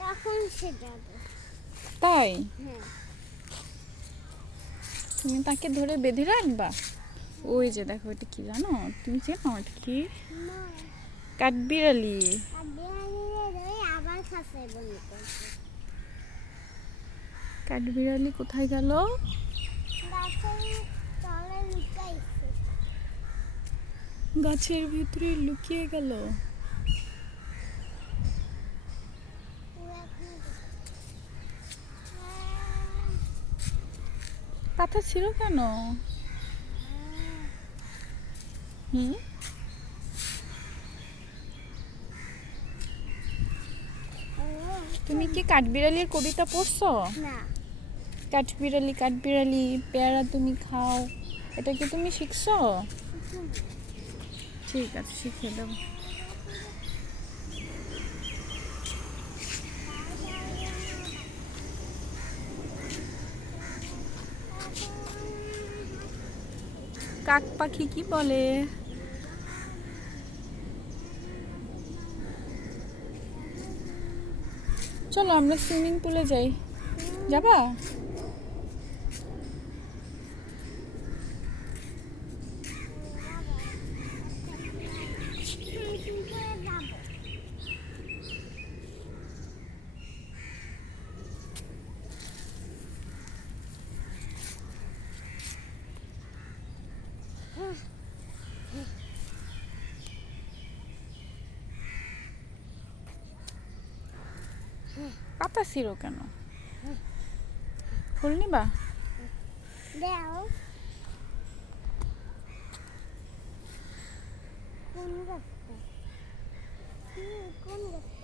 তখন সে যাবে। তাই? হ্যাঁ। তুমি তাকে ধরে বেঁধে রাখবা? ওই যে দেখো, এটা কি জানো? তুমি চেনো এটা কি? না, কাঠবিড়ালি। আবার খাসে বন্ধ করছে। কাঠবিড়ালি কোথায় গেল? গাছের তলে লুকাইছে। গাছের ভিতরে লুকিয়ে গেল। পাতা ছিল কেন? হুম, তুমি কি কাঠবিড়ালির কবিতা পড়ছো? না। কাঠবিড়ালি কাঠবিড়ালি পেয়ারা তুমি খাও, এটা কি তুমি শিখছো? ঠিক আছে, শিখিয়ে দেবো। কাক পাখি কি বলে? চলো আমরা সুইমিং পুলে যাই। যাবা? পাতা ছিল কেন? ফুল নিবা? দাও। কোন গাছটা? কোন গাছ?